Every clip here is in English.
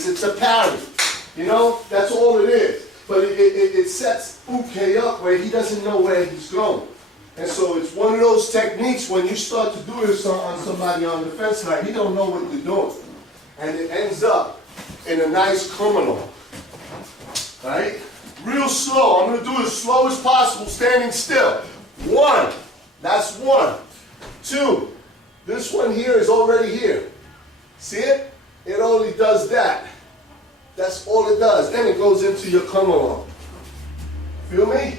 It's a parry. You know, that's all it is. But it sets Uke up where he doesn't know where he's going. And so it's one of those techniques when you start to do this on somebody on the fence line, he don't know what you're doing. And it ends up in a nice criminal. Right? Real slow. I'm going to do it as slow as possible, standing still. 1. That's 1. 2. This one here is already here. See it? It only does that. That's all it does. Then it goes into your come along. Feel me?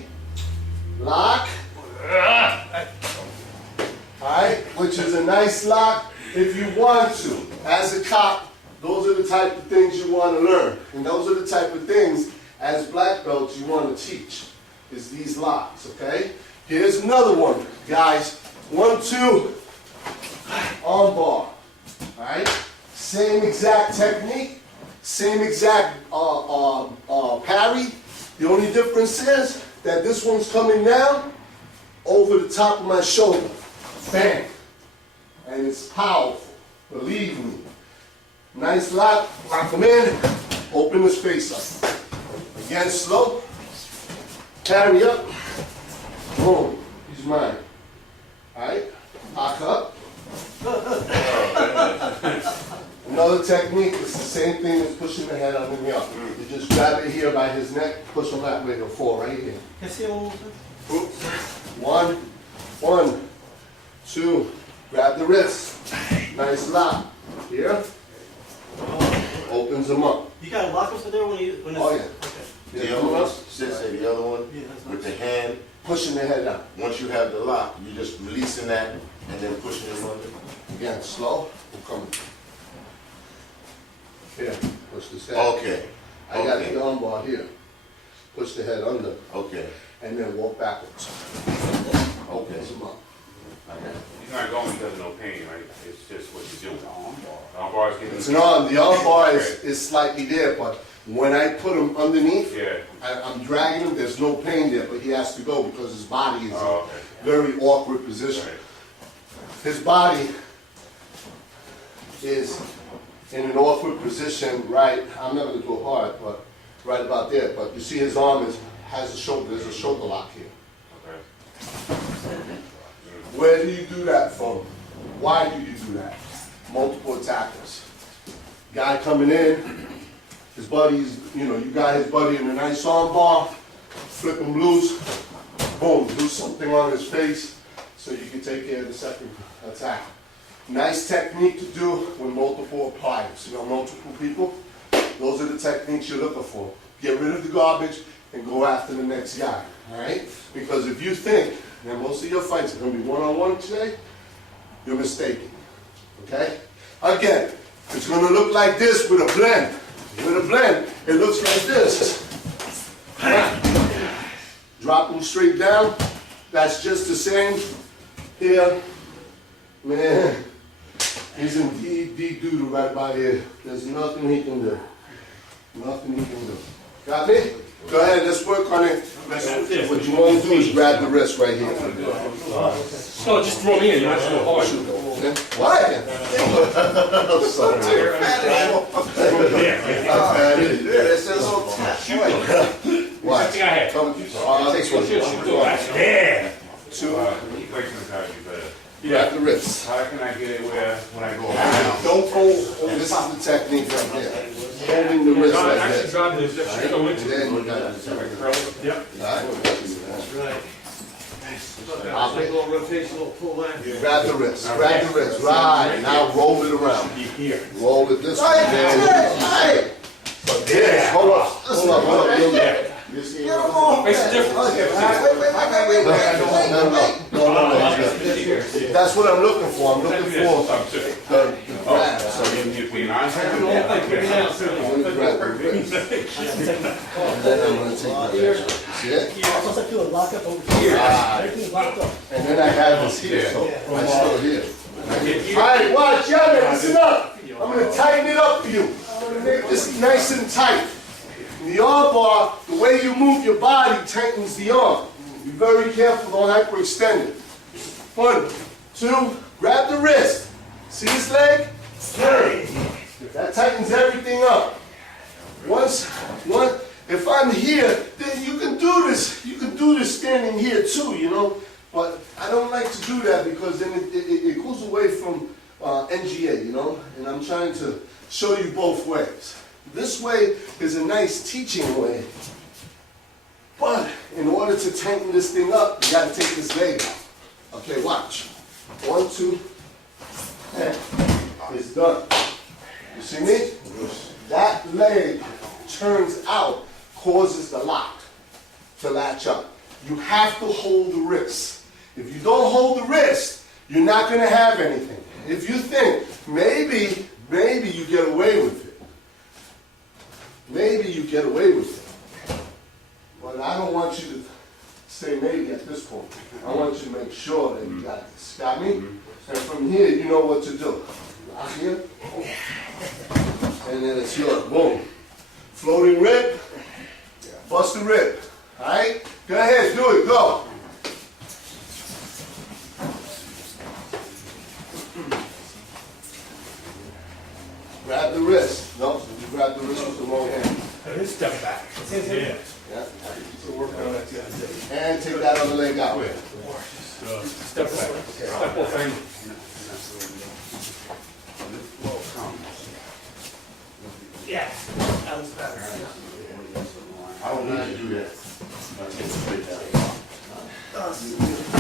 Lock. Alright? Which is a nice lock if you want to. As a cop, those are the type of things you want to learn. And those are the type of things, as black belts, you want to teach. Is these locks, okay? Here's another one, guys. 1, 2, armbar. Alright? Same exact technique. Same exact parry. The only difference is that this one's coming down over the top of my shoulder. Bang. And it's powerful. Believe me. Nice lock. Lock him in. Open his face up. Again, slow. Parry up. Boom. He's mine. Alright? Lock up. Another technique is the same thing as pushing the head under the arm. You just grab it here by his neck, push him that way, he'll fall right here. Can I see one more time? 1, 2, grab the wrist. Nice lock. Here. Opens him up. You got a lock over there when it's... Oh yeah. Okay. The other one, Sensei, the other one, Yeah, that's with nice. the hand, Pushing the head out. once you have the lock, you're just releasing that and then pushing him under. Again, slow. We'll come. Here, push this head. Okay, I got okay. the armbar here. Push the head under, okay, and then walk backwards. okay. Opens him up. He's not going because of no pain, right? It's just what you're doing. The armbar is getting... It's not, the armbar is slightly there, but when I put him underneath, Yeah. I'm dragging him, there's no pain there, but he has to go because his body is Oh, in a very awkward position. Right. His body is in an awkward position, right, I'm not going to go hard, but right about there. But you see his arm has a shoulder, there's a shoulder lock here. Okay. Where do you do that from? Why do you do that? Multiple attackers. Guy coming in, his buddy's, you got his buddy in a nice arm bar, flip him loose, boom, do something on his face so you can take care of the second attack. Nice technique to do with multiple pliers. Multiple people, those are the techniques you're looking for. Get rid of the garbage and go after the next guy, all right? Because if you think that most of your fights are going to be one-on-one today, you're mistaken, okay? Again, it's going to look like this with a blend. With a blend, it looks like this. Drop him straight down. That's just the same here. Man, he's in deep, deep doo-doo right about here. There's nothing he can do. Nothing he can do. Got me? Go ahead, let's work on it. What you want to do is grab the wrist right here. No, just throw me in. You don't have to go hard. Okay? What? I'm sorry. What? I think I had. Takes one. Yeah. 2, He plays in the country, but grab the wrist. how can I get it where when I go around? Don't hold. This is the technique right there. Holding the wrist like Actually, this. God, there's just go into it. Then you got it. Yep. That's right. Pop it. Little rotation, little pull line. Grab the wrist. Grab the wrist. Right. Now roll it around. Here. Roll it this way. Hey! But this, hold up. Hold up. Hold up. Yeah. You see? Makes a difference. No. That's what I'm looking for. I'm looking for the grab. So You put your eyes on I'm gonna grab the wrist. And then I'm gonna take the wrist. See it? Once I feel it lock up over here, everything's locked up. And then I have this here, so I'm still here. Alright, watch, yeah, listen up. I'm gonna tighten it up for you. I'm gonna make this nice and tight. The arm bar, the way you move your body tightens the arm. Be very careful, don't hyperextend it. 1, 2, grab the wrist. See this leg? That tightens everything up. if I'm here, then you can do this. You can do this standing here too, you know. But I don't like to do that because then it goes away from NGA, you know. And I'm trying to show you both ways. This way is a nice teaching way. But in order to tighten this thing up, you got to take this leg out. Okay, watch. 1, 2, and it's done. You see me? That leg turns out, causes the lock to latch up. You have to hold the wrist. If you don't hold the wrist, you're not going to have anything. If you think, maybe you get away with it. Maybe you get away with it. But I don't want you to say maybe at this point. I want you to make sure that you got this. Got me? And from here, you know what to do. Lock here. And then it's yours. Boom. Floating rib. Bust the rib. All right? Go ahead. Do it. Go. Grab the wrist. No, you grab the wrist with the wrong hand. Step back. Yeah. Yeah. So work on that. And take that other leg out. Step back. Step off angle. Yeah. That was better. I don't need to do that.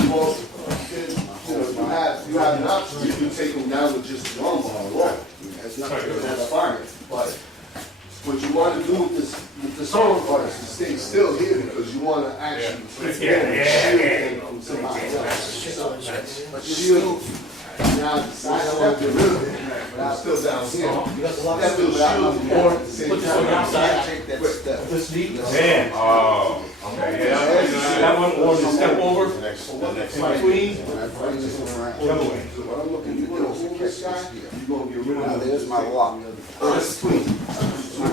Well, you have an option. You can take them down with just the armbar alone. That's fine. But what you want to do with this armbar is to stay still here because you want to actually shield him from somebody else. But shield. Now decide I want to get rid of it, but I'm still down here. You got to lock that still shield him more at the same time. Take that step. This knee. Yeah. Oh. Okay. Yeah. That one or the step over. The next Between. So what I'm looking to do is hold this guy, you're going to get rid Now of there's this. my lock. This between.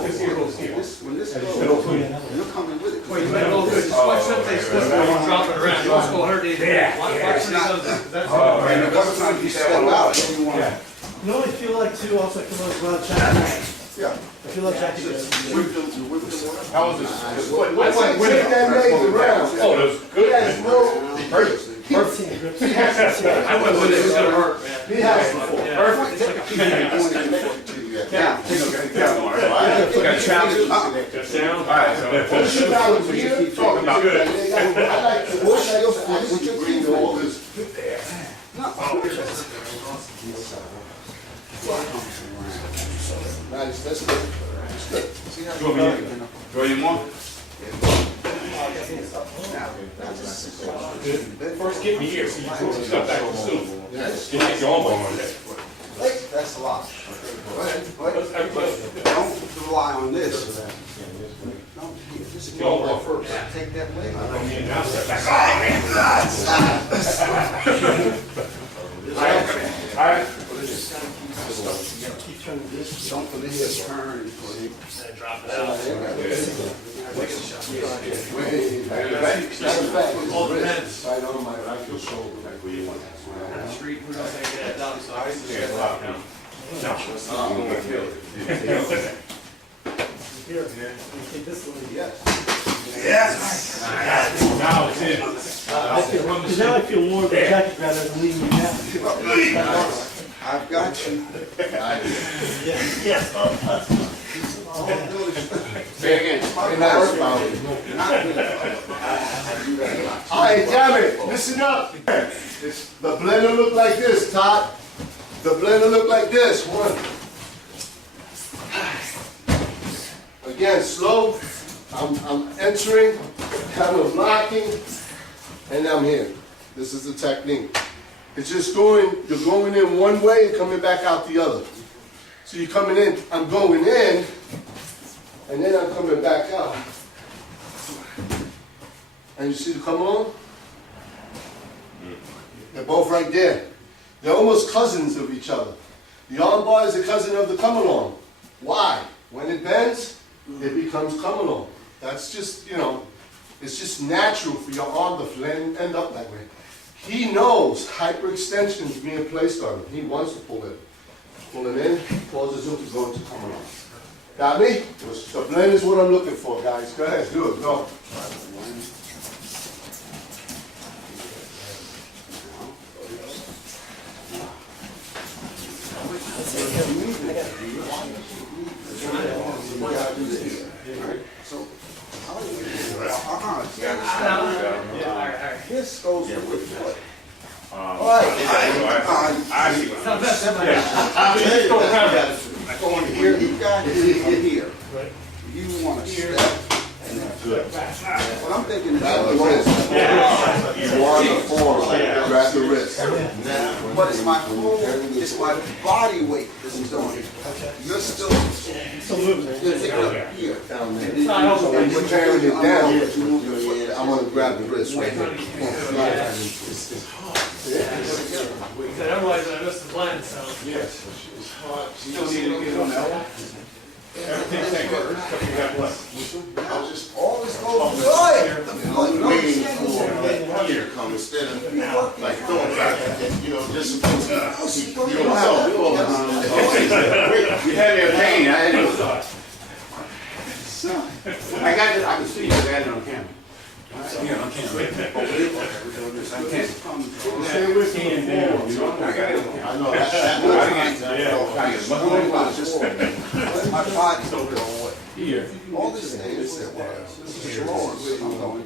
This here goes here. When this Middle goes, between. you're coming with it. Wait, you better go good. Just watch them take steps while you drop it around. You don't go hurt anything. Yeah. Watch when he does that. That's Oh, And the other time you step out, then you want Yeah. to. You know what I feel like too, also come over around Jackie. Yeah. I feel like Jackie does. How was this? Once I take that leg around, Oh, that's he good. has no, Perfect. he has to, I went with it. It's gonna hurt, man. he has to fall. Yeah. Perfect. It's like a pin. Now, take Got challenge. Just down. All right. So Push him out here. talking about good. I like to actually bring all this. Nice, that's good. You want me to draw you more? First get me here, so you can step back to soon. Yes. You take your arm on that. That's a lot. But Everybody. don't rely on this. Don't, just Your arm first. take that leg. I mean, now step back. All right. Keep turning this. Don't for this turn. Drop it out. Matter of fact, All it's depends. wrist, right on my right shoulder. On the street, we're not gonna get it done, so I used to Yeah, step wow. out now. Here, take this leg. Now it's in. Because now I feel more of a Jackie grab as I'm leaving you now. I've got you. Yes. Say again. All right, damn it, listen up. The blender look like this, Todd. The blender look like this. One. Again, slow. I'm entering, kind of blocking, and I'm here. This is the technique. It's just you're going in one way and coming back out the other. So you're coming in, I'm going in, and then I'm coming back out. And you see the come on? They're both right there. They're almost cousins of each other. The armbar is a cousin of the come along. Why? When it bends, it becomes come along. That's just, it's just natural for your arm to end up that way. He knows hyperextension is being placed on him. He wants to pull it. Pull it in, causes him to go into come along. Got me? The blend is what I'm looking for, guys. Go ahead, do it, go. This goes with the foot. I see what I'm Going here, you got here. You want to step and then flip. What I'm thinking is, Grab the wrist. You want the form, grab the wrist. but it's my whole, it's my body weight this is doing. You're still, you're taking up here. Down there. So when you're carrying it down, you move your foot. I'm gonna grab the wrist right here. Otherwise I missed the blend, so. Yes. Still need to get on that one. Everything's saying good, except you got left. I was just All this goes good. The foot, no waiting extension. for that here to come instead of like throwing back, you know, just supposed to. Oh, she goes, You don't have to pull You had me a pain, I had no. I got it, I can see you, I got it on camera. Yeah, on camera. I can't. Stay with me. I got it on camera. I know that. my body's going away. Here. All these things, this is wrong. I'm going.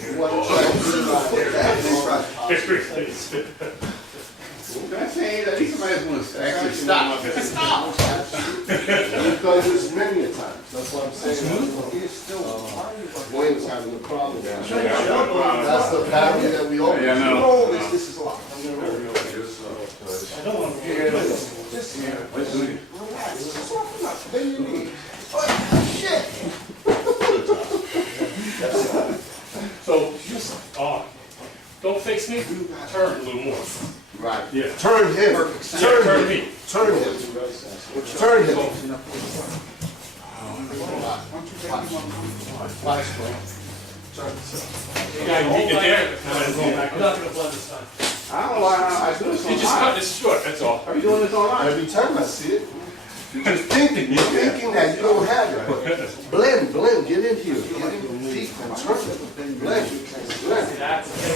You wanna try to do I'm saying that at least somebody's gonna actually stop. Stop! We've done this many a time. That's what I'm saying. He's still, Wayne's having a problem. That's That's the pattern that we open. Yeah, I know. all this is locked. I don't want to. Just relax, soften up, bend your knees. Oh, shit. So, don't face me, turn a little more. Right. Yeah. Turn him. Turn Turn him. me. Turn him. Turn him. Watch, bro. Yeah, hold there. I'm not gonna blend this time. I don't know why I do this You just online. cut this short, that's all. Are you doing this online? Every time I see it, you're just thinking that you don't have it, but blend, get in here, get in deep and turn it, blend.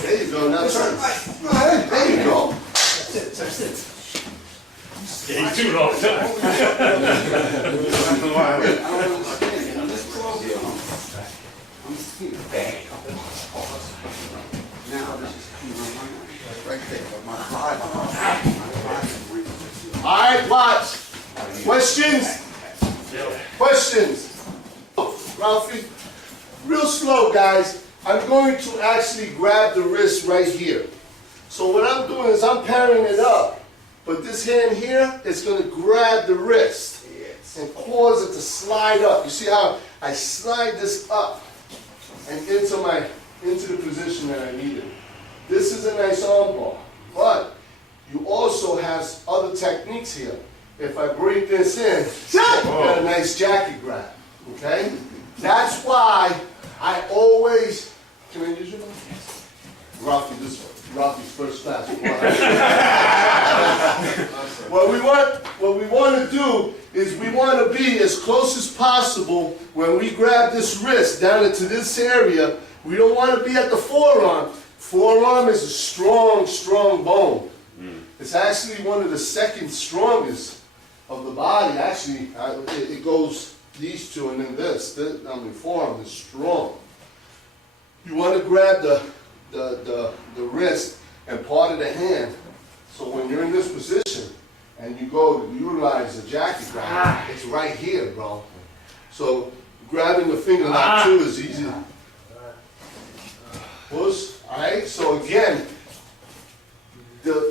There you go, now turn. There you go. Yeah, you do it all the time. I don't understand. In this program, I'm here. Bang. Now this is coming right there. My body. All right, watch. Questions? Questions? Ralphie, real slow, guys. I'm going to actually grab the wrist right here. So what I'm doing is I'm pairing it up. But this hand here is going to grab the wrist and cause it to slide up. You see how I slide this up and into the position that I need it. This is a nice armbar, but you also have other techniques here. If I bring this in, you got a nice jacket grab, okay? That's why I always, can I use your one? Ralphie, this one. Ralphie's first class. What we want to do is we want to be as close as possible when we grab this wrist down into this area. We don't want to be at the forearm. Forearm is a strong, strong bone. It's actually one of the second strongest of the body. Actually, it goes these two and then this. Forearm is strong. You want to grab the wrist and part of the hand. So when you're in this position and you go to utilize the jacket grab, it's right here, bro. So grabbing the finger lock too is easy. Push. Alright, so again,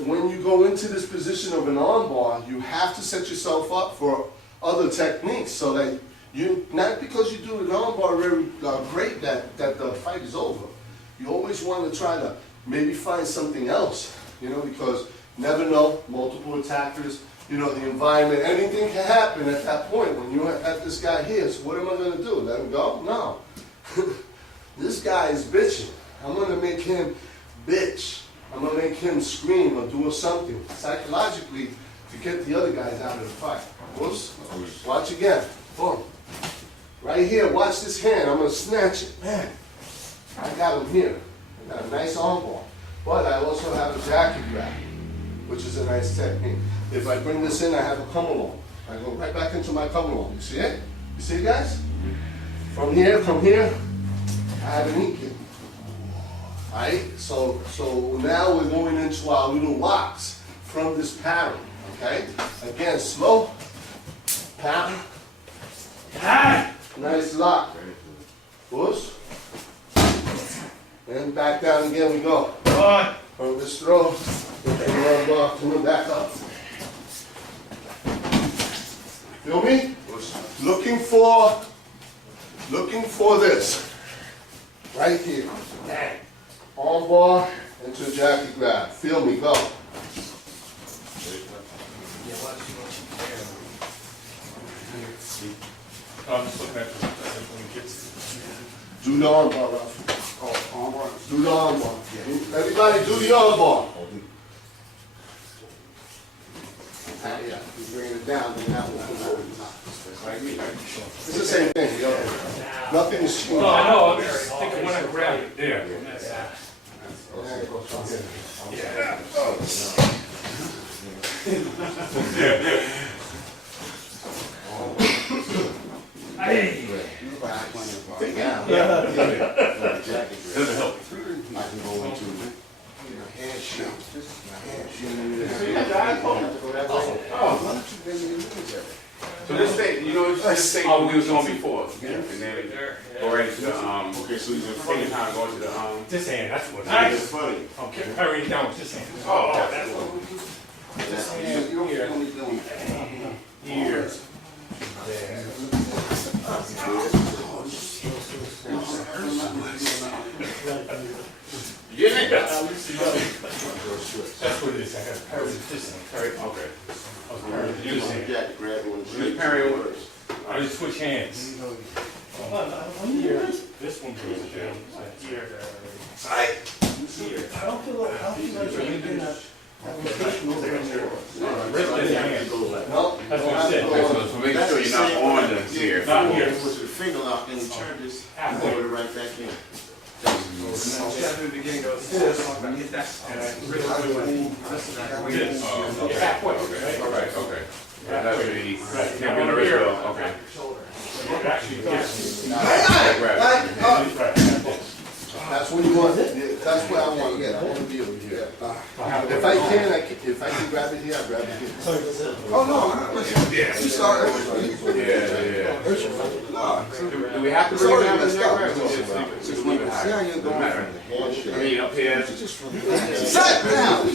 when you go into this position of an armbar, you have to set yourself up for other techniques so that you, not because you do an armbar very great that the fight is over. You always want to try to maybe find something else, because you never know, multiple attackers, the environment, anything can happen at that point when you're at this guy here. So what am I going to do? Let him go? No. This guy is bitching. I'm going to make him bitch. I'm going to make him scream or do something. Psychologically, to get the other guys out of the fight. Watch again. Boom. Right here, watch this hand. I'm gonna snatch it. Man, I got him here. I got a nice armbar. But I also have a jacket grab, which is a nice technique. If I bring this in, I have a come along. I go right back into my come along. You see it? You see it, guys? From here, I have an in-kick. Alright? So now we're going into our little locks from this pattern. Okay? Again, slow. Pound. Nice lock. Push. And back down again we go. From this throw, coming back up. Feel me? Looking for this. Right here. Arm bar into a jacket grab. Feel me, go. I'm just looking at when he gets. Do the arm bar, Ralph. Do the arm bar. Everybody do the arm bar. Yeah, you bring it down, then that will come over the top. It's the same thing, yo. Nothing is changed. No, I know, I'm just thinking when I grab it. Yeah. Hey. Doesn't help. I can go into hand shake. So this thing, you know, this thing we was on before, and then go right into the, Okay, so he's in front taking of you. time to go to the, This hand, that's what. He's in front of you. Okay, carry it down with this hand. oh, You don't need doing Here. you get it? That's what it is, I gotta carry this hand. Okay. You just jacket grab one. Just parry over. I just switch hands. Here, this one goes down, here. I don't feel like you're in that application over there. Wrist and hand. No, That's what I said. Okay, so make sure you're not on the here. Not here. With your finger lock and you turn this, throw it right back in. This. Yeah, halfway, right? Alright, okay. That's what he, can't be on the wrist though, okay. Actually, yes. Grab it. that's what you want. That's what I want. Yeah, I want to be over here. If I can grab it here, I grab it here. Oh, no, you sorry. Yeah. Do we have to bring it down to the neck, right? Or just leave it high? See how you're Doesn't matter. I mean, up here. Sit down.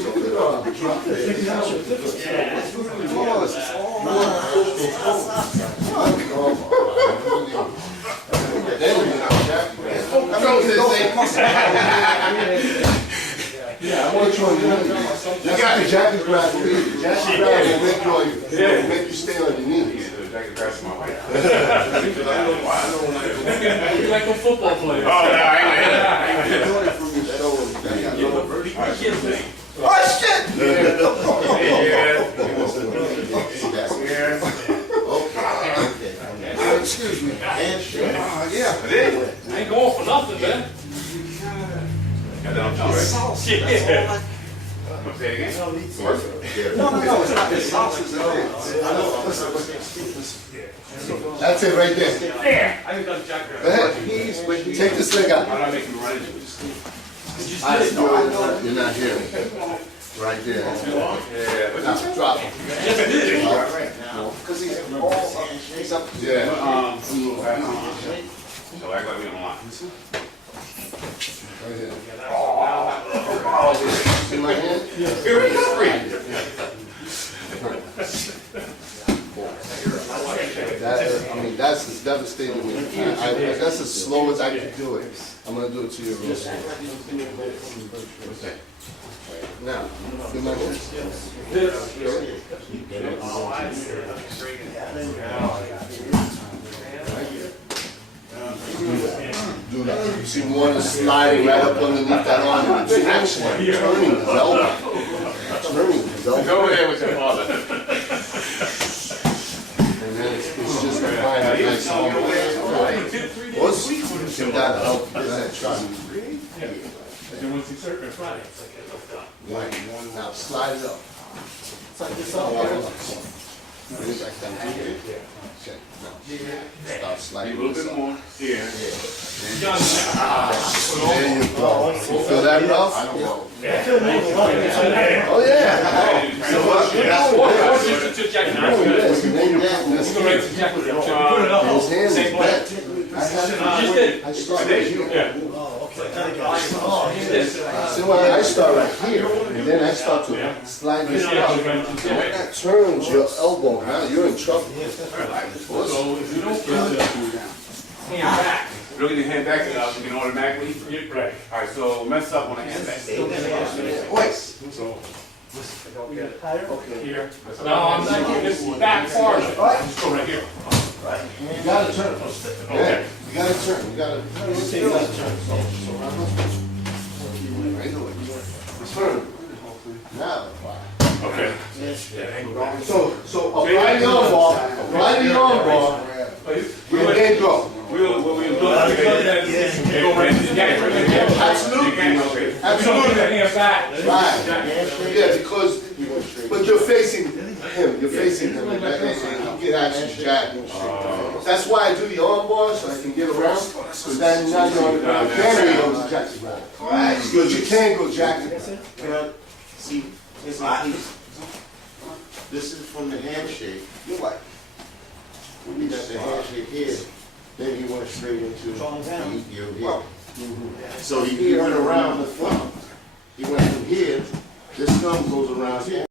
Yeah, I want you on your knees. You got the jacket grab, please. Jacket grab will make you stay on your knees. You're like a football player. Oh, no, I ain't Oh, shit! Excuse me. Hand shake. Yeah. I ain't going for nothing, man. Got that on top, right? Yeah. Say it again. No, it's not. It's sauces in there. I know. Listen. That's it right there. There. I got a jacket. Go ahead. Take this leg out. How do I make you run into it? You're not here. Right there. Yeah. Now, drop it. Because he's up. Yeah. So act like we on the line. Right here. See my hand? Here we go. That's as devastating. That's as slow as I can do it. I'm gonna do it to you real slow. Now, feel my hand? Do that. You see one is sliding right up underneath that arm. It's actually turning his elbow. Turning his elbow. Go over there with your father. then it's just a fine, nice armbar. You gotta help, you gotta try. And then once you serve it Friday. Right, now slide it up. Like this up here. Bring it back down to here. Check, now, start A sliding little this bit up. more. Yeah. There you go. You feel that rough? I don't know. I feel more than one. Oh, yeah. So what you're doing is, Just check it you're doing out. this, and then you're putting this Go right here. to check it out. Put it up. His hand is Same bent. way. I start right here. Yeah. Oh, okay. Oh, Use this. See, when I start right here, and then I start to slide this up. That turns your elbow, now you're in trouble. So if you don't feel it, Hand back. Look at your hand back enough, you can automatically. Right. Alright, so mess up on the hand back. Wait. So, higher? here. No, I'm not getting this back far. Just go right here. You gotta turn. Okay. You gotta turn, you gotta turn. Turn. Now, Okay. so apply the armbar, and then go. We'll do it. Absolutely. Absolutely. Hand back. Right. Yeah, because, but you're facing him, and he can actually jack. That's why I do the arm bar, so I can get around, because then now you're on the ground, then he goes jack around. Because you can't go jacking. Well, see, this is from the handshake. You're right. When you got the handshake here, then he went straight into your here. So he went around the thumb. He went from here, this thumb goes around here.